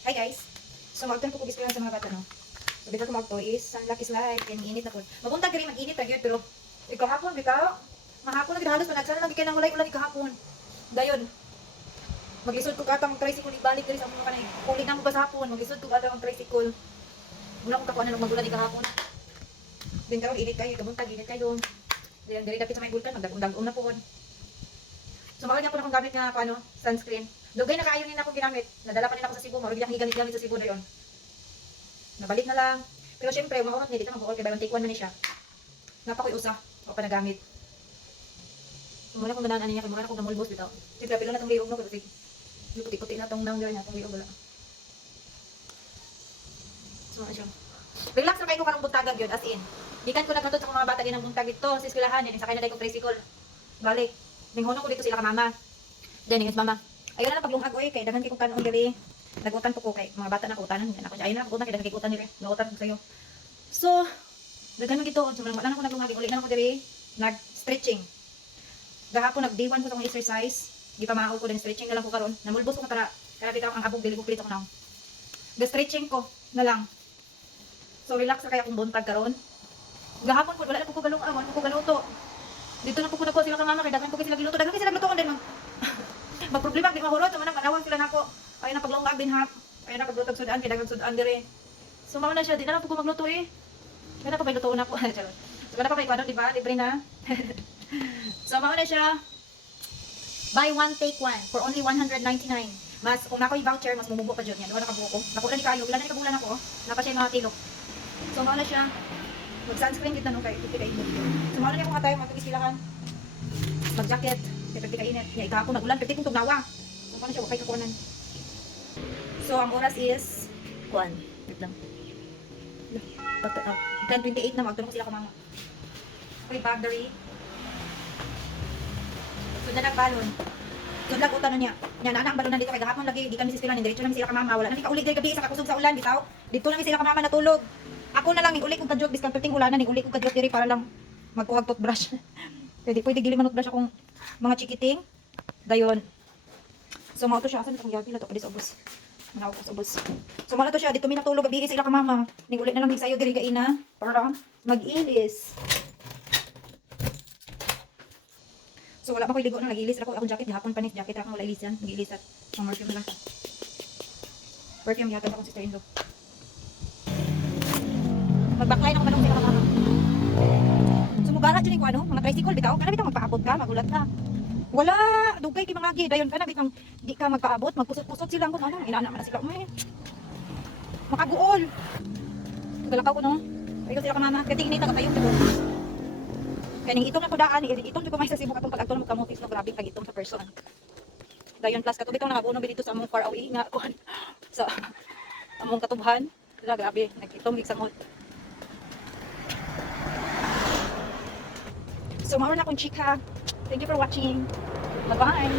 Hi guys. So magtan ko kugis ko lang sa mga bata no. So before ko magto is sunlock is live kay init na pod. Magunta diri mag-init ra gyud pero ikahapon bitaw. Mahapon na gid halos panagsana lang gid kay nang walay ulan ikahapon. Dayon. Mag-isod ko katang tricycle ibalik diri sa mga kanay. Uli na mo ba sa hapon mag-isod ko katang tricycle. Wala ko takuan na magulan ikahapon. Din karon init kayo kabuntag init kayo. Diyan diri dapit sa may bulkan magdagong na pod. So makalit ako na akong gamit nga paano sunscreen. Dugay na kaayo nina akong ginamit. Nadala pa nila ako sa Cebu. Marugid akong gamit sa Cebu dayon. Nabalik na lang. Pero syempre, maunot niya dito mag-all kay buy one take one man ni siya. Napakoy usa o pa nagamit. Muna kong ganaan niya kay mura akong namulbos bitaw. Sige, pila na tong liog no kasi yung puti-puti na tong down niya tong liog wala. So ano siya. Relax na kayo karong buntagan gyud as in. Gikan ko nagkatod sa mga bata din ng buntag dito sa eskwelahan din sa kay na dai ko tricycle. Balik. Ning hono ko dito sila ka mama. Then ingat mama. Ayun na paglungag oy kay daghan kay kung kanon diri. Nagutan po ko kay mga bata na ko utanan yan ako siya. Ayun na pagutan kay daghan kay utan diri. Nagutan ko sayo. So, daghan man gito so wala na ko naglungag uli na ako diri nag stretching. Gahapon nag day 1 ko sa akong exercise. Gipamahol ko din stretching na lang ko karon. Namulbos ko para kaya bitaw ang abog dili ko plito ko naw. Ga-stretching ko na lang. So relax na kaya akong buntag karon. Gahapon po wala na po ko galong awan ko galuto. Dito na po ko nako sila ka mama kay daghan ko sila giluto. Daghan ko sila gluto din magproblema di mahurot man manawag sila nako ay na paglungag din ha ay na paglutog sudan kay dagang sudan dire so mao na siya di na lang po ko magluto eh kana pa may luto na ko charot so kana pa may kwano di ba libre na so mao na siya buy one take one for only 199 mas kung nako yung voucher mas mumubo pa jud yan wala ka buko nakuha ni kayo ilan na kabulan ako napa siya mga tilok so mao na siya mag sunscreen kita no kay kay so mao na niya kung atay magkikilahan mag jacket kaya pwede kainit. Niya ikaw nagulan, pwede kong tugnawa. So, paano siya? Wakay kakunan. So, ang oras is 1. Wait lang. 10:28 na. Magtanong sila kumama. Okay, boundary. So, na nagbalon. Yun lang utan niya. Yan, na ang balon dito. Kaya gahapon lagi, di kami sila. Diretso namin sila kamama. Wala namin kaulit diri gabi sa kakusog sa ulan. Bitaw. Dito namin sila kamama natulog. Ako na lang, uli kong kadyot. Biskan perting ulanan, uli kong kadyot diri para lang magkuhag toothbrush. Pwede gili man toothbrush akong mga chikiting. Dayon. So, mao to siya. Asan itong yagi? Lato pa di sa ubos. Manawag ko sa ubos. So, mao to siya. Dito minatulog. Gabi sila ka mama. Ning ulit na lang sayo diri gaina. Para mag-ilis. So, wala pa ko iligo na. Nag-ilis ako. Akong jacket. Gahapon pa ni jacket. Akong wala ilis yan. Nag-ilis at ang perfume lang. Perfume yata akong sister-in-law. Mag-backline ako manong sila ka mama. Sumugara dyan yung ano, mga tricycle, bitaw. Kana bitaw magpaabot ka, magulat ka. Wala, dugay kay mga gi. Dayon ka na, bitang di ka magpaabot, magpusot-pusot sila. Kung ano, inaana man na sila. Makaguol. Galakaw ko no. Pagod sila ka mama. Kaya tingin ita, kapayong dito. Kaya ning itong nakudaan, itong di ko may sa Cebu katong pag-agto na magkamutis no, grabe kag itong sa person. Dayon plus katubit itong nakabuno dito sa among far away nga kuan. Sa among katubhan. Grabe, nagitong gigsangot. So, mauna na akong chika. Thank you for watching. Bye-bye.